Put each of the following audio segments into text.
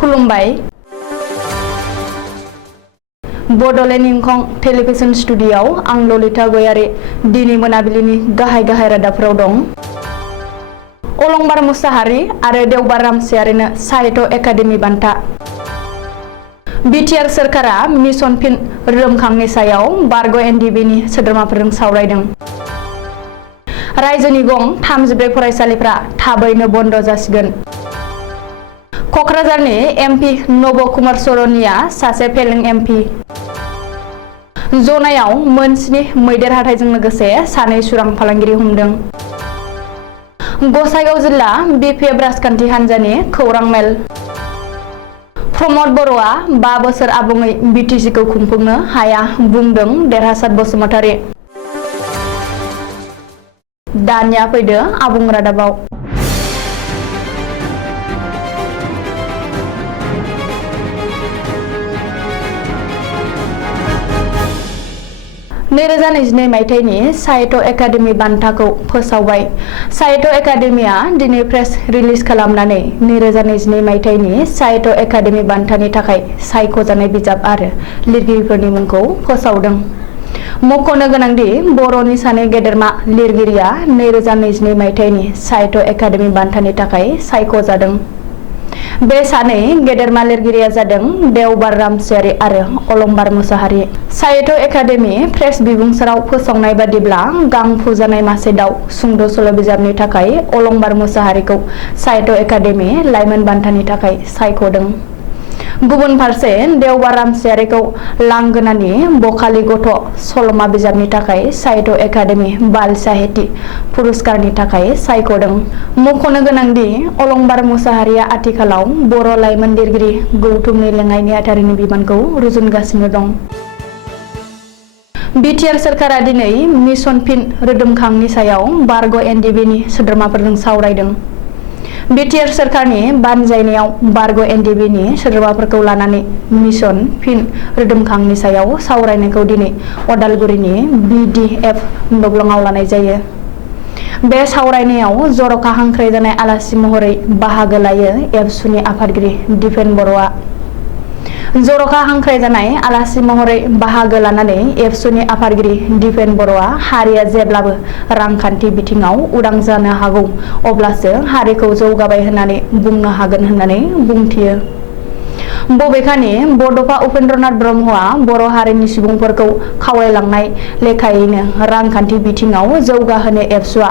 खुलुमबाय। बड'लेण्ड इंखं टेलिभिजन स्टुडिय'आव आं ललिता गयारी दिनै मोनाबिलिनि गाहाय रादाबफोराव दं। अलंबार मुसाहारि आरो देवबार रामसियारिनो साहित्य एकाडेमि बान्था। बिटिआर सोरखारा मिशन फिन रोदोमखांनि सायाव बारग' एनडिबिनि सोद्रोमाफोरजों सावरायदों। रायजोनि गं 34 फरायसालिफ्रा थाबैनो बन्द जासिगोन। क'क्राझारनि एमपि नब कुमार सरनिया सासे फेलें एमपि। जनायाव मोनस्नि मैदेर हाथाइजों लोगोसे 2 सुरां फालांगिरि हमदों। गसाइगाव जिल्ला बिपिएफ राजखान्थि हान्जानि खौरां मेल। प्रमद बर'आ 5 बोसोर आबुङै बिटिसिखौ खुंफुंनो हाया बुंदों देरहासात बसुमतारी। दानिया फैदो आबुं रादाबाव। (2022) मायथाइनि साहित्य एकाडेमि बान्थाखौ फोसावबाय। साहित्य एकाडेमिया दिनै प्रेस रिलिज खालामनानै 2022 मायथाइनि साहित्य एकाडेमि बान्थानि थाखाय सायख'जानाय बिजाब आरो लिरगिरिफोरनि मुंखौ फोसावदों। मख'नो गोनांदि बर'नि 2 गेदेरमा लिरगिरिया 2022 मायथाइनि साहित्य एकाडेमि बान्थानि थाखाय सायख'जादों। बे 2 गेदेरमा लिरगिरिया जादों देवबार रामसियारि आरो अलंबार मुसाहारि। साहित्य एकाडेमि प्रेस बिबुंसाराव फोसावनाय बादिब्ला गां फुजानाय मासे दाउ सुंद' सल' बिजाबनि थाखाय अलंबार मुसाहारिखौ साहित्य एकाडेमि लाइमोन बान्थानि थाखाय सायख'दों। गुबुन फारसे देवबार रामसियारिखौ लांगोनानि बखालि गथ' सल'मा बिजाबनि थाखाय साहित्य एकाडेमि बाल साहित्य पुरस्कारनि थाखाय सायख'दों। मख'नो गोनांदि अलंबार मुसाहारिया आथिखालाव बर' लाइमोन लिरगिरि गौथुमनि लेङाइ नेहाथारिनि बिबानखौ रुजुनगासिनो दं। बिटिआर सोरखारा दिनै मिशन फिन रोदोमखांनि सायाव बारग' एनडिबिनि सोद्रोमाफोरजों सावरायदों। बिटिआर सोरखारनि बानजायनायाव बारग' एनडिबिनि सोद्रोमाफोरखौ लानानै मिशन फिन रोदोमखांनि सायाव सावरायनायखौ दिनै अदालगुरिनि बिडिएफ नब्लङाव लानाय जायो। बे सावरायनायाव जर'खा हांख्रायजानाय आलासि महरै बाहागो लायो एबसुनि आफादगिरि दिपेन बर'आ। जर'खा हांख्रायजानाय आलासि महरै बाहागो लानानै एबसुनि आफादगिरि दिपेन बर'आ हारिया जेब्लाबो रांखान्थि बिथिङाव उदां जानो हागौ अब्लासो हारिखौ जौगाबाय होननानै बुंनो हागोन होननानै बुंथियो। बबेखानि बड'फा उपेन्द्रनाथ ब्रह्मआ बर' हारिनि सुबुंफोरखौ खावलायलांनाय लेखायैनो रांखान्थि बिथिङाव जौगाहोनो एबसुआ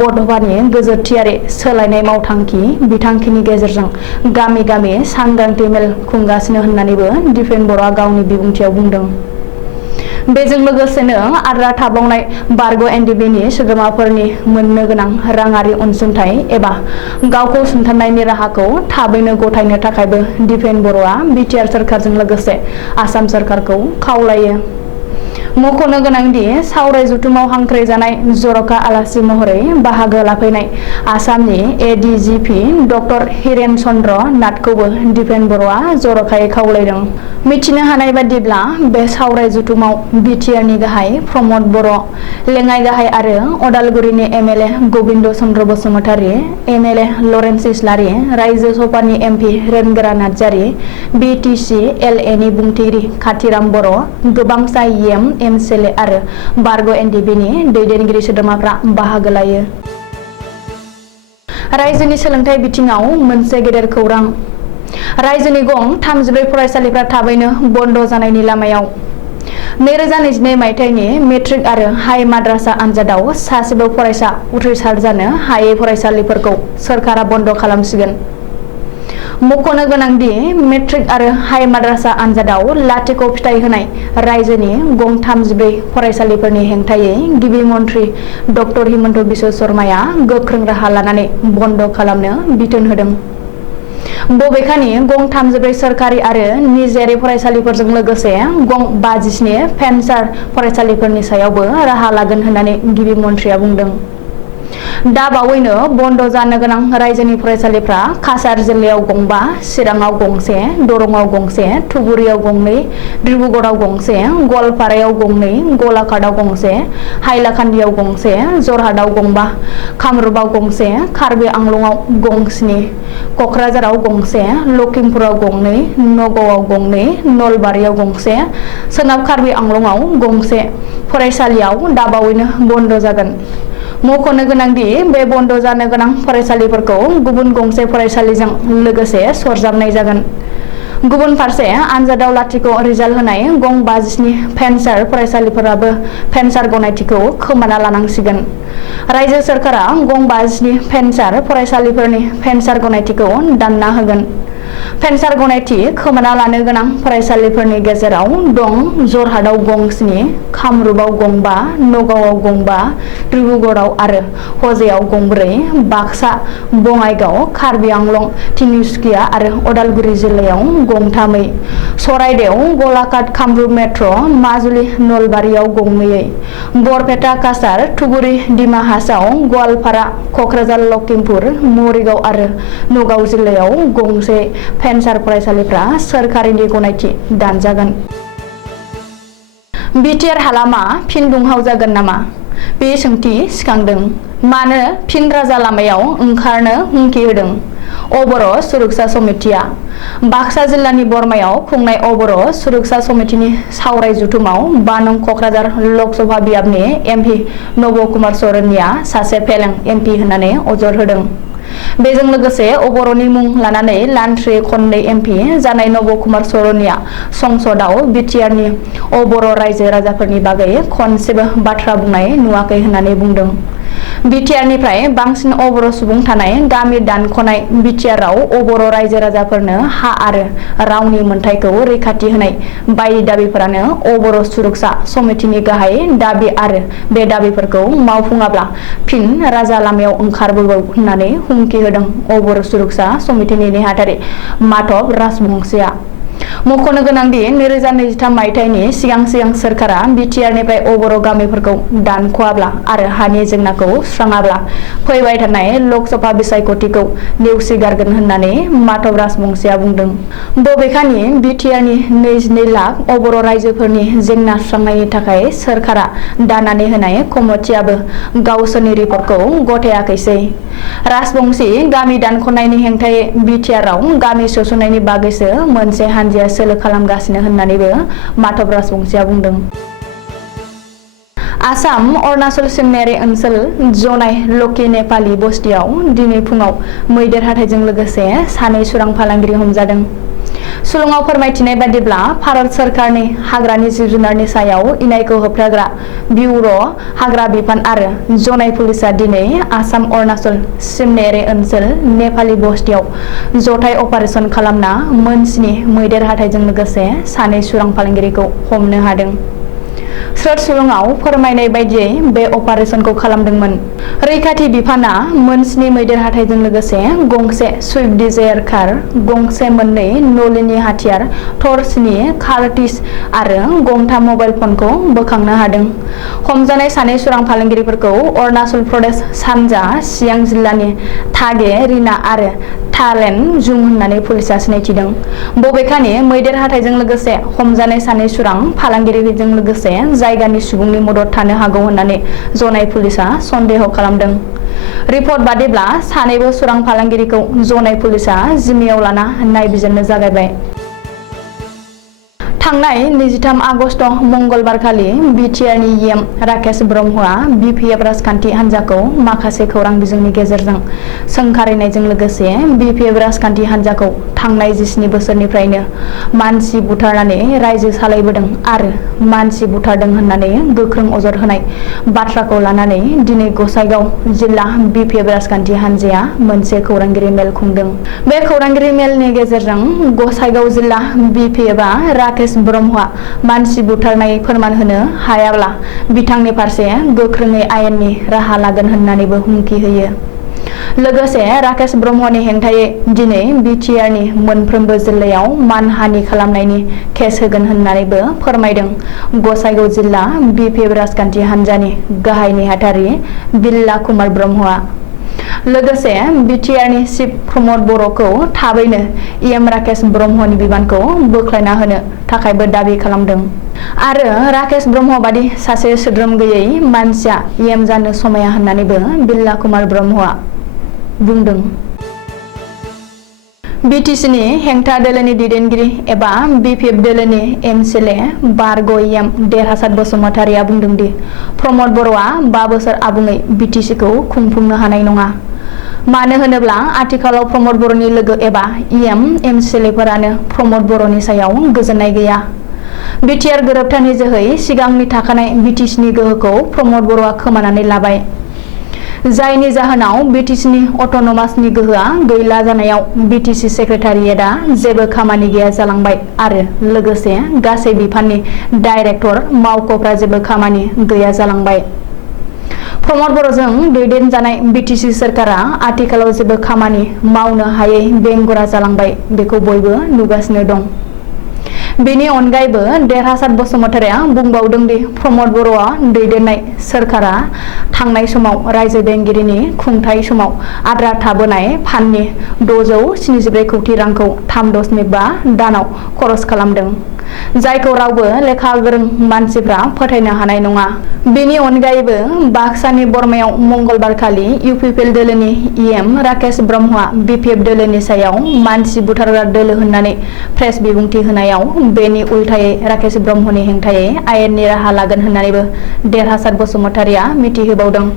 बड'फानि गोजोरथियारि सोलायनाय मावथांखि बिथांखिनि गेजेरजों गामि गामि सांग्रांथि मेल खुंगासिनो होननानैबो दिपेन बर'आ गावनि बिबुंथियाव बुंदों। बेजों लोगोसेनो आद्रा थाबावनाय बारग' एनडिबिनि सोद्रोमाफोरनि मोननो गोनां राङारि अनसुंथाइ एबा गावखौ सुंथानायनि राहाखौ थाबैनो गथायनो थाखायबो दिपेन बर'आ बिटिआर सोरखारजों लोगोसे आसाम सोरखारखौ खावलायो। मख'नो गोनांदि सावराय जथुमाव हांख्रायजानाय जर'खा आलासि महरै बाहागो लाफैनाय आसामनि एडिजिपि डक्टर हिरेन चन्द्र नाथखौबो दिपेन बर'आ जर'खायै खावलायदों। मिथिनो हानाय बादिब्ला बे सावराय जथुमाव बिटिआरनि गाहाय प्रमद बर', लेङाइ गाहाय आरो अदालगुरिनि एमएलए गबिन्द चन्द्र बसुमतारी, एमएलए लरेन्स इस्लारि, रायजो सभानि एमपि रोनगोरा नार्जारि, बिटिसि एलएनि बुंथिगिरि खाथिराम बर', गोबांसा एमसिएलए आरो बारग' एनडिबिनि दैदेनगिरि सोद्रोमाफ्रा बाहागो लायो। रायजोनि सोलोंथाइ बिथिङाव मोनसे गेदेर खौरां। रायजोनि गं 34 फरायसालिफ्रा थाबैनो बन्द जानायनि लामायाव। 2022 मायथाइनि मेट्रिक आरो हाइ माद्रासा आनजादाव सासेबो फरायसा उथ्रिसार जानो हायै फरायसालिफोरखौ सोरखारा बन्द खालामसिगोन। मख'नो गोनांदि मेट्रिक आरो हाइ माद्रासा आनजादाव लाथिख' फिथाइ होनाय रायजोनि गं 34 फरायसालिफोरनि हेंथायै गिबि मन्थ्रि डक्टर हिमन्त बिश्व शर्माया गोख्रों राहा लानानै बन्द खालामनो बिथोन होदों। बबेखानि गं 34 सोरखारि आरो निजायारि फरायसालिफोरजों लोगोसे गं 57 भेन्सार फरायसालिफोरनि सायावबो राहा लागोन होननानै गिबि मन्थ्रिया बुंदों। दा बावैनो बन्द जानो गोनां रायजोनि फरायसालिफ्रा काछार जिल्लायाव गंबा, चिराङाव गंसे, दरंआव गंसे, धुबुरीयाव गंनै, डिब्रुगड़आव गंसे, गवालपारायाव गंनै, गलाघाटआव गंसे, हाइलाकान्दियाव गंसे, जरहाटआव गंबा, कामरुपआव गंसे, कार्बि आंलंआव गंस्नि, कक्राझाराव गंसे, लखिमपुराव गंनै, नगावआव गंनै, नलबारियाव गंसे, सोनाब कार्बि आंलंआव गंसे फरायसालियाव दाबावैनो बन्द जागोन। मख'नो गोनांदि बे बन्द जानो गोनां फरायसालिफोरखौ गुबुन गंसे फरायसालिजों लोगोसे सरजाबनाय जागोन। गुबुन फारसे आनजादाव लाथिख' रिजाल्ट होनाय गं 57 भेन्सार फरायसालिफोराबो भेन्सार गनायथिखौ खोमाना लानांसिगोन। रायजो सोरखारा गं 57 भेन्सार फरायसालिफोरनि भेन्सार गनायथिखौ दानना होगोन। भेन्सार गनायथि खोमाना लानो गोनां फरायसालिफोरनि गेजेराव दं जरहाटआव गंस्नि, कामरुपआव गंबा, नगावआव गंबा, डिब्रुगड़आव आरो हजेआव गंब्रै, बाक्सा, बङाइगाव, कार्बि आंलं, तिनिसुकिया आरो अदालगुरि जिल्लायाव गंथामै, सराइदेव, गलाघाट, कामरुप मेट्र', माजुलि, नलबारियाव गंनैयै, बरपेटा, काछार, धुबुरी, डिमा हासाव, गवालपारा, कक्राझार, लखिमपुर, मरिगाव आरो नगाव जिल्लायाव गंसे भेन्सार फरायसालिफ्रा सोरखारिनि गनायथि दानजागोन। बिटिआर हालामा फिन दुंहाव जागोन नामा? बे सोंथि सिखांदों। मानो फिन राजा लामायाव ओंखारनो हुमखि होदों? अबर' सुरक्षा समितिया बाक्सा जिल्लानि बरमायाव खुंनाय अबर' सुरक्षा समितिनि सावराय जथुमाव 5 नं कक्राझार लकसभा बियाबनि एमपि नब कुमार सरननिया सासे फेलें एमपि होननानै अजद होदों। बेजों लोगोसे अबर'नि मुं लानानै लान्थ्रि खननै एमपि जानाय नब कुमार सरननिया संसदआव बिटिआरनि अबर' रायजो राजाफोरनि बागै खनसेबो बाथ्रा बुंनाय नुवाखै होननानै बुंदों। बिटिआरनिफ्राय बांसिन अबर' सुबुं थानाय गामि दानख'नाय बिटिआरआव अबर' रायजो राजाफोरनो हा आरो रावनि मोनथायखौ रैखाथि होनाय बायदि दाबिफोरानो अबर' सुरक्षा समितिनि गाहाय दाबि आरो बे दाबिफोरखौ मावफुङाब्ला फिन राजा लामायाव ओंखारबोगौ होननानै हुमखि होदों अबर' सुरक्षा समितिनि नेहाथारि माधव राजबंसीया। मख'नो गोनांदि 2023 मायथाइनि सिगां सोरखारा बिटिआरनिफ्राय अबर' गामिफोरखौ दानख'आब्ला आरो हानि जेंनाखौ सुस्राङाब्ला फैबाय थानाय लकसभा बिसायख'थिखौ नेवसिगारगोन होननानै माधव राजबंसीया बुंदों। बबेखानि बिटिआरनि 22 लाख अबर' रायजोफोरनि जेंना सुस्रांनायनि थाखाय सोरखारा दानानै होनाय कमिटियाबो गावसोरनि रिपर्टखौ गथायाखैसै। राजबंसी गामि दानख'नायनि हेंथायै बिटिआरआव गामि सोसननायनि बागैसो मोनसे हानजाया सोलो खालामगासिनो होननानैबो माधव राजबंसीया बुंदों। आसाम अरुणाचल सिमनायारि ओनसोल जनाय लकी नेपाली बस्तियाव दिनै फुङाव मैदेर हाथाइजों लोगोसे 2 सुरां फालांगिरि हमजादों। सुलुङाव फोरमायथिनाय बादिब्ला भारत सोरखारनि हाग्रानि जिब जुनारनि सायाव इनायखौ होबथाग्रा बिउर' हाग्रा बिफान आरो जनाय पुलिसआ दिनै आसाम अरुणाचल सिमनायारि ओनसोल नेपाली बस्तियाव जथाय अपारेसन खालामना मोन 7 मैदेर हाथाइजों लोगोसे 2 सुरां फालांगिरिखौ हमनो हादों। स्रोद सुलुङाव फोरमायनाय बायदियै बे अपारेसनखौ खालामदोंमोन। रैखाथि बिफाना मोन 7 मैदेर हाथाइजों लोगोसे गंसे सुइफ्ट डिजायार कार, गंसे मोननै नलिनी हाथियार, टर्चनि कारटिज आरो गंथाम मबाइल फनखौ बोखांनो हादों। हमजानाय 2 सुरां फालांगिरिफोरखौ अरुणाचल प्रदेश सानजा सियां जिल्लानि थागे रिना आरो थालेन जुम होननानै पुलिसआ सिनायथिदों। बबेखानि मैदेर हाथाइजों लोगोसे हमजानाय 2 सुरां फालांगिरिजों लोगोसे जायगानि सुबुंनि मदद थानो हागौ होननानै जनाय पुलिसआ सन्देह खालामदों। रिपर्ट बादिब्ला 2 सुरां फालांगिरिखौ जनाय पुलिसआ जिम्मायाव लाना नायबिजिरनो जागायबाय। थांनाय 23 आगस्ट मंगलबारखालि बिटिआरनि एम राकेश ब्रह्मआ बिपिएफ राजखान्थि हान्जाखौ माखासे खौरां बिजोंनि गेजेरजों सोंखारिनायजों लोगोसे बिपिएफ राजखान्थि हान्जाखौ थांनाय 17 बोसोरनिफ्रायनो मानसि बुथारनानै रायजो सालायबोदों आरो मानसि बुथारदों होननानै गोख्रों अजद होनाय बाथ्राखौ लानानै दिनै गसाइगाव जिल्ला बिपिएफ राजखान्थि हान्जाया मोनसे खौरांगिरि मेल खुंदों। बे खौरांगिरि मेलनि गेजेरजों गसाइगाव जिल्ला बिपिएफआ राकेश ब्रह्मआ मानसि बुथारनाय फोरमान होनो हायाब्ला बिथांनि फारसे गोख्रोङै आयेननि राहा लागोन होननानैबो हुमखि होयो। लोगोसे राकेश ब्रह्मनि हेंथायै दिनै बिटिआरनि मोनफ्रोमबो जिल्लायाव मानहानि खालामनायनि केस होगोन होननानैबो फोरमायदों गसाइगाव जिल्ला बिपिएफ राजखान्थि हान्जानि गाहाय नेहाथारि बिल्ला कुमार ब्रह्मआ। लोगोसे बिटिआरनि चिफ प्रमद बर'खौ थाबैनो इएम राकेश ब्रह्मनि बिबानखौ बोख्लायना होनो थाखायबो दाबि खालामदों आरो राकेश ब्रह्म बादि सासे सोद्रोम गैयै मानसिया इएम जानो समाया होननानैबो बिल्ला कुमार ब्रह्मआ बुंदों। बिटिसिनि हेंथा दोलोनि दैदेनगिरि एबा बिपिएफ दोलोनि एमसिएलए बारग' इएम देरहासात बसुमतारिया बुंदों दि प्रमद बर'आ 5 बोसोर आबुङै बिटिसिखौ खुंफुंनो हानाय नङा। मानो होनोब्ला आथिखालाव प्रमद बर'नि लोगो एबा इएम एमसिएलएफोरानो प्रमद बर'नि सायाव गोजोननाय गैया। बिटिआर गोरोबथानि जोहै सिगांनि थाखानाय बिटिसिनि गोहोखौ प्रमद बर'आ खोमानानै लाबाय, जायनि जाहोनाव बिटिसिनि अट'नमासनि गोहोआ गैला जानायाव बिटिसि सेक्रेटारियेटआ जेबो खामानि गैया जालांबाय आरो लोगोसे गासै बिफाननि डाइरेक्टर मावख'फ्रा जेबो खामानि गैया जालांबाय। प्रमद बर'जों दैदेनजानाय बिटिसि सोरखारा आथिखालाव जेबो खामानि मावनो हायै बेंगुरा जालांबाय, बेखौ बयबो नुगासिनो दं। बेनि अनगायैबो देरहासात बसुमतारिया बुंबावदों दि प्रमद बर'आ दैदेननाय सोरखारा थांनाय समाव रायजो बेंगिरिनि खुंथाय समाव आद्रा थाबोनाय फान्डनि 674 कौटि रांखौ 3.5 दानाव खरस खालामदों, जायखौ रावबो लेखा गोरों मानसिफ्रा फोथायनो हानाय नङा। बेनि अनगायैबो बाक्सानि बरमायाव मंगलबारखालि इउपिपिएल दोलोनि इएम राकेश ब्रह्मआ बिपिएफ दोलोनि सायाव मानसि बुथारग्रा दोलो होननानै प्रेस बिबुंथि होनायाव बेनि उल्थायै राकेश ब्रह्मनि हेंथायै आयेननि राहा लागोन होननानैबो देरहासात बसुमतारिया मिथिहोबावदों।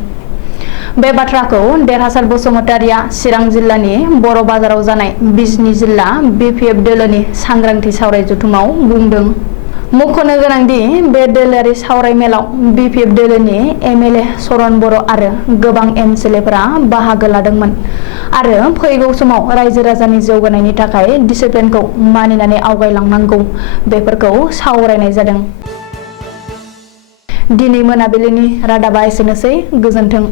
बे बाथ्राखौ देरहासात बसुमतारिया चिरां जिल्लानि बर' बाजाराव जानाय बिजनी जिल्ला बिपिएफ दोलोनि सांग्रांथि सावराय जथुमाव बुंदों। मख'नो गोनांदि बे दोलोआरि सावराय मेलाव बिपिएफ दोलोनि एमएलए सरन बर' आरो गोबां एमसिएलएफोरा बाहागो लादोंमोन आरो फैगौ समाव रायजो राजानि जौगानायनि थाखाय डिसिप्लिनखौ मानिनानै आवगायलांनांगौ बेफोरखौ सावरायनाय जादों। दिनै मोनाबिलिनि रादाबा एसेनोसै, गोजोन्थों।